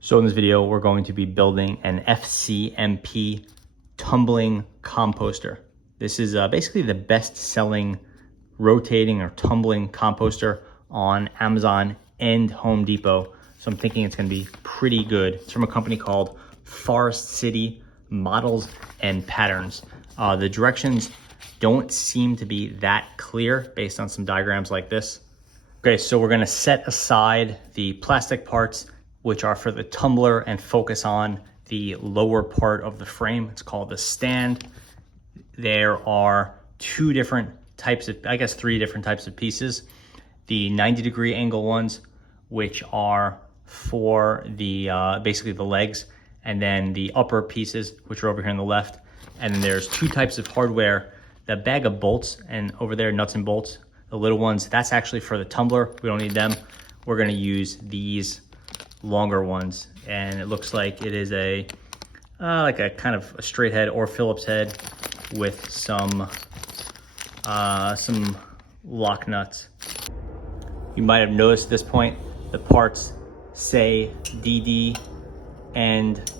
So in this video, we're going to be building an FCMP Tumbling Composter. This is basically the best-selling rotating or tumbling composter on Amazon and Home Depot. So I'm thinking it's going to be pretty good. It's from a company called Forest City Models and Patterns. The directions don't seem to be that clear based on some diagrams like this. Okay, so we're going to set aside the plastic parts, which are for the tumbler, and focus on the lower part of the frame. It's called the stand. There are three different types of pieces. The 90-degree angle ones, which are for the basically the legs, and then the upper pieces, which are over here on the left. And then there's two types of hardware, the bag of bolts, and over there, nuts and bolts, the little ones, that's actually for the tumbler. We don't need them. We're gonna use these longer ones, and it looks like it is a like a kind of a straight head or Phillips head with some lock nuts. You might have noticed at this point the parts say DD, and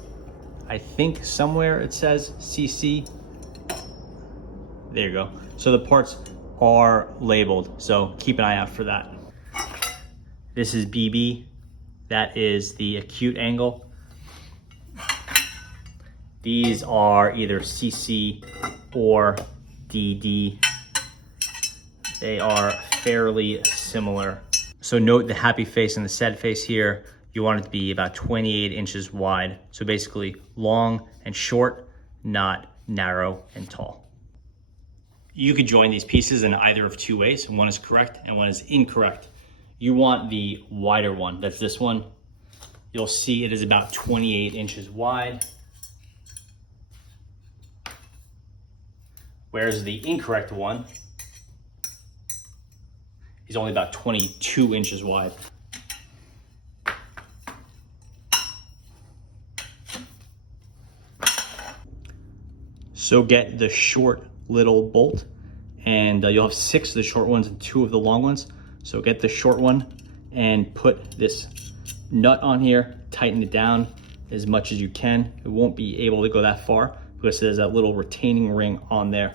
I think somewhere it says CC. There you go. So the parts are labeled, so keep an eye out for that. This is BB. That is the acute angle. These are either CC or DD. They are fairly similar. So note the happy face and the sad face here. You want it to be about 28 inches wide. So basically long and short, not narrow and tall. You could join these pieces in either of two ways. One is correct and one is incorrect. You want the wider one, that's this one. You'll see it is about 28 inches wide. Whereas the incorrect one is only about 22 inches wide. So get the short little bolt, and you'll have 6 of the short ones and 2 of the long ones. So get the short one and put this nut on here, tighten it down as much as you can. It won't be able to go that far because there's that little retaining ring on there.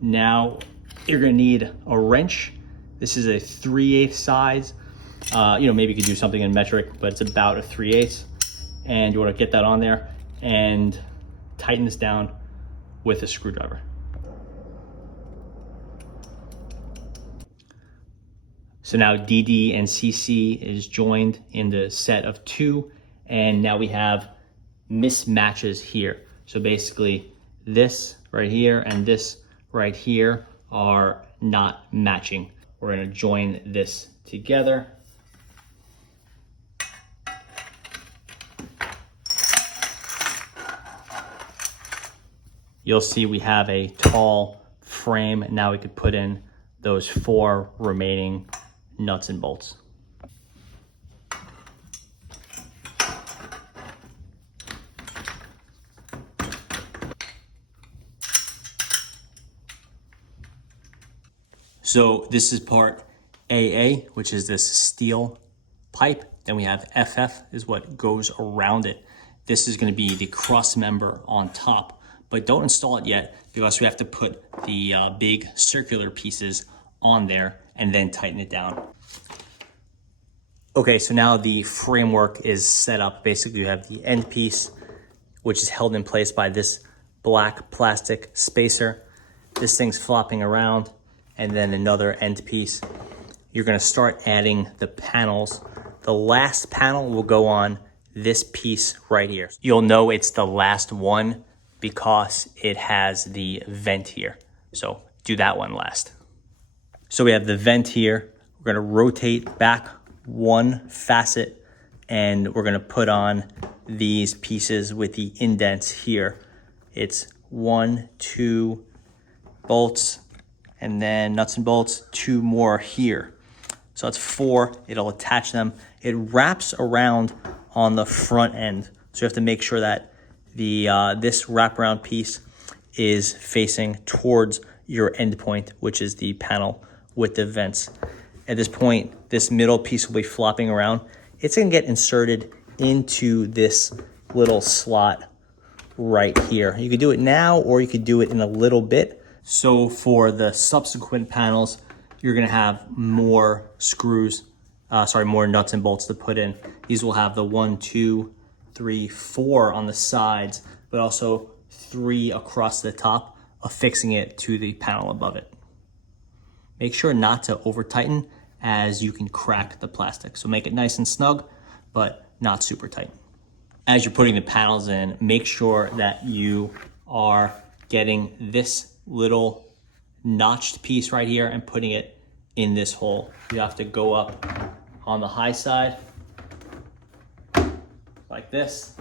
Now you're gonna need a wrench. This is a 3/8 size. Maybe you could do something in metric, but it's about a 3/8. And you wanna get that on there and tighten this down with a screwdriver. So now DD and CC is joined in the set of 2, and now we have mismatches here. So basically this right here and this right here are not matching. We're gonna join this together. You'll see we have a tall frame. Now we could put in those 4 remaining nuts and bolts. So this is part AA, which is this steel pipe. Then we have FF is what goes around it. This is going to be the cross member on top, but don't install it yet because we have to put the big circular pieces on there and then tighten it down. Okay, so now the framework is set up. Basically you have the end piece, which is held in place by this black plastic spacer. This thing's flopping around, and then another end piece. You're gonna start adding the panels. The last panel will go on this piece right here. You'll know it's the last one because it has the vent here. So do that one last. So we have the vent here. We're gonna rotate back 1 facet, and we're gonna put on these pieces with the indents here. It's 1, 2 bolts, and then nuts and bolts, 2 more here. So that's 4, it'll attach them. It wraps around on the front end. So you have to make sure that the this wraparound piece is facing towards your end point, which is the panel with the vents. At this point, this middle piece will be flopping around. It's gonna get inserted into this little slot right here. You could do it now, or you could do it in a little bit. So for the subsequent panels, you're gonna have more screws, more nuts and bolts to put in. These will have the 1, 2, 3, 4 on the sides, but also 3 across the top, affixing it to the panel above it. Make sure not to over tighten, as you can crack the plastic. So make it nice and snug, but not super tight. As you're putting the panels in, make sure that you are getting this little notched piece right here and putting it in this hole. You have to go up on the high side like this,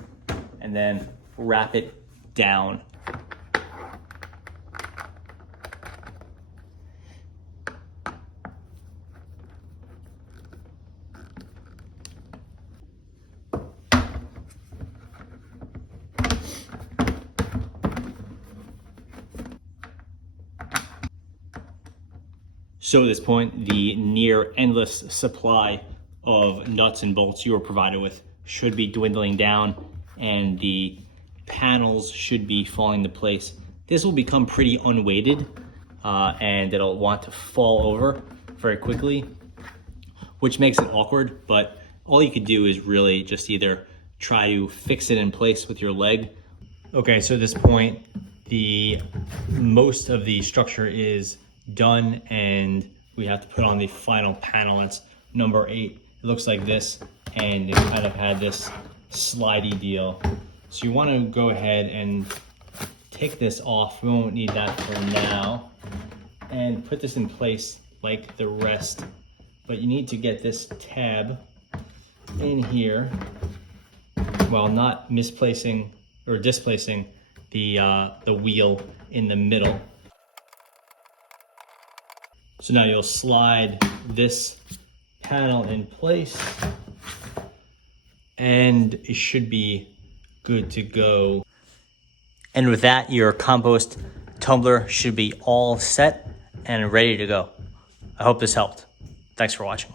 and then wrap it down. So at this point, the near endless supply of nuts and bolts you are provided with should be dwindling down, and the panels should be falling into place. This will become pretty unweighted, and it'll want to fall over very quickly, which makes it awkward, but all you could do is really just either try to fix it in place with your leg. Okay, so at this point, most of the structure is done, and we have to put on the final panel. That's number 8. It looks like this, and it kind of had this slidey deal. So you want to go ahead and take this off. We won't need that for now, and put this in place like the rest. But you need to get this tab in here while not misplacing or displacing the wheel in the middle. So now you'll slide this panel in place, and it should be good to go. And with that, your compost tumbler should be all set and ready to go. I hope this helped. Thanks for watching.